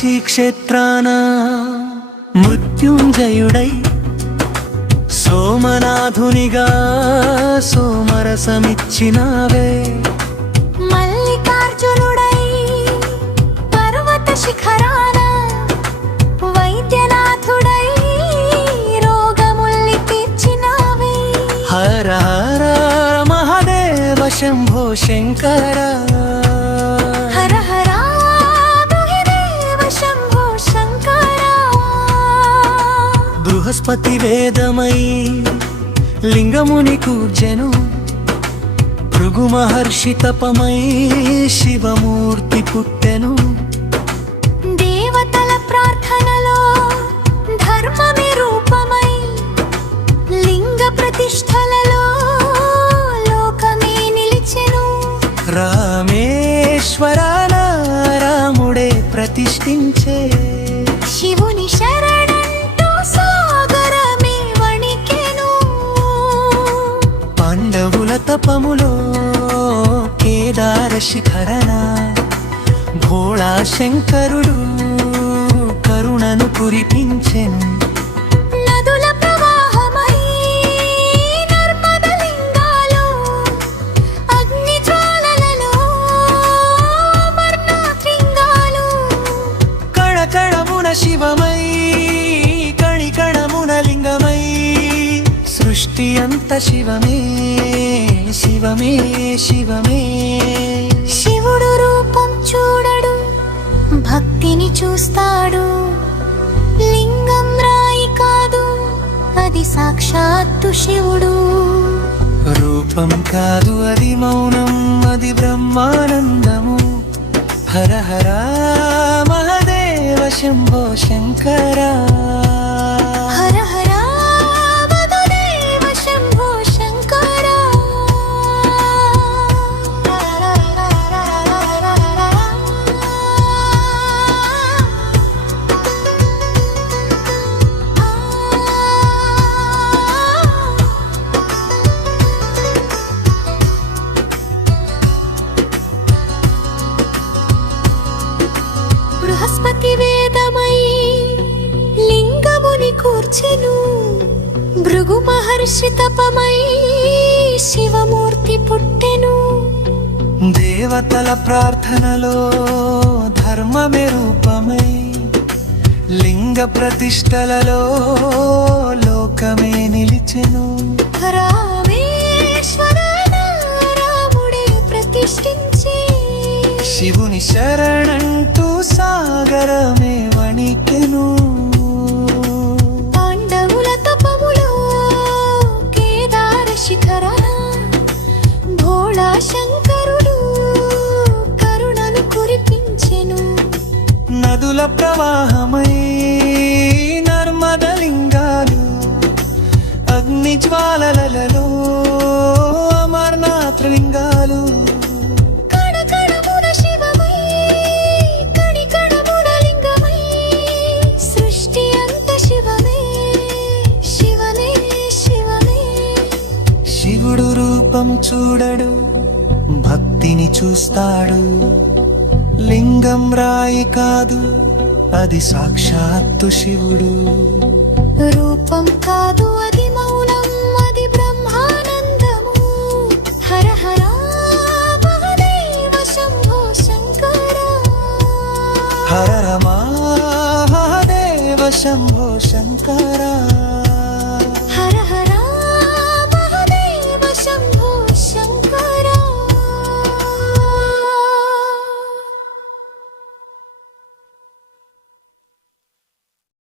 కాశీ క్షేత్రాన మృత్యుంజయుడై సోమనాథునిగా సోమరసమిచ్చినావే. మల్లికార్జునుడై పర్వత శిఖరాన వైద్యనాథుడై రోగముల్ని తీర్చినావే. హర హర మహాదేవ శంభో శంకర బృహస్పతి వేదమై లింగముని కూర్జెను భృగు మహర్షి తపమై శివమూర్తి పుట్టెను. దేవతల ప్రార్థనలో ధర్మమే రూపమై లింగ ప్రతిష్టలలో లోకమే నిలిచెను. రామేశ్వర రాముడే ప్రతిష్ఠించే. శివుని తపములో కేదార శిఖరణ భోళా శంకరుడు కరుణను కురిపించెను. శివమై కణికణమున లింగమై సృష్టి అంత శివమే. శివమే శివమే. శివుడు రూపం చూడడు భక్తిని చూస్తాడు. లింగం రాయి కాదు అది సాక్షాత్తు శివుడు. రూపం కాదు అది మౌనం అది బ్రహ్మానందము. హర హర మహదేవ శంభో శంకర. కూర్చెను భృగు మహర్షి తపమై శివమూర్తి పుట్టెను. దేవతల ప్రార్థనలో ధర్మమే రూపమై లింగ ప్రతిష్టలలో లోకమే నిలిచెను. రాముడే ప్రతిష్ఠించి. శివుని శరణంటూ సాగరమే వణికెను. నదుల ప్రవాహమై నర్మద లింగాలు అగ్ని జ్వాలలలో అమర్నాథ్ లింగాలు శివుడు రూపం చూడడు భక్తిని చూస్తాడు లింగం రాయి కాదు. అది సాక్షాత్తు శివుడు. రూపం కాదు అది మౌనం అది బ్రహ్మానందము. హర హర శంభో శంకర. హర రమా మహాదేవ శంభో శంకర.